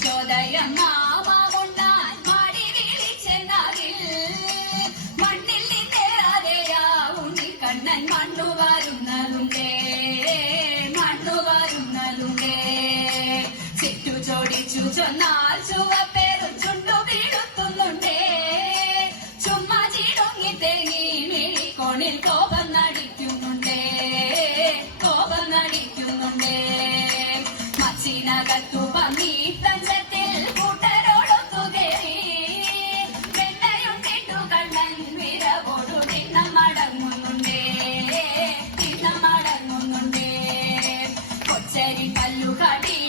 ശോധയം മാമുണ്ടാൻ മാടി വിളിച്ചെന്നാകിൽ മണ്ണിൽ നിന്നേറാതെയാ ഉണ്ണി കണ്ണൻ മണ്ണു വരുന്നതുണ്ടേ മണ്ണു വരുന്നതുണ്ടേ ചുറ്റു ചോടിച്ചു ചൊന്നാൽ ചുവപ്പേറും ചുണ്ടു വീഴുത്തുന്നുണ്ടേ. ചുമ്മാ ചിടുങ്ങി തേങ്ങി മിഴിക്കോണിൽ കോപം നടിക്കുന്നുണ്ടേ കോപം നടിക്കുന്നുണ്ടേ. മച്ചിനകത്തു ഭംഗി കല്ലുകടി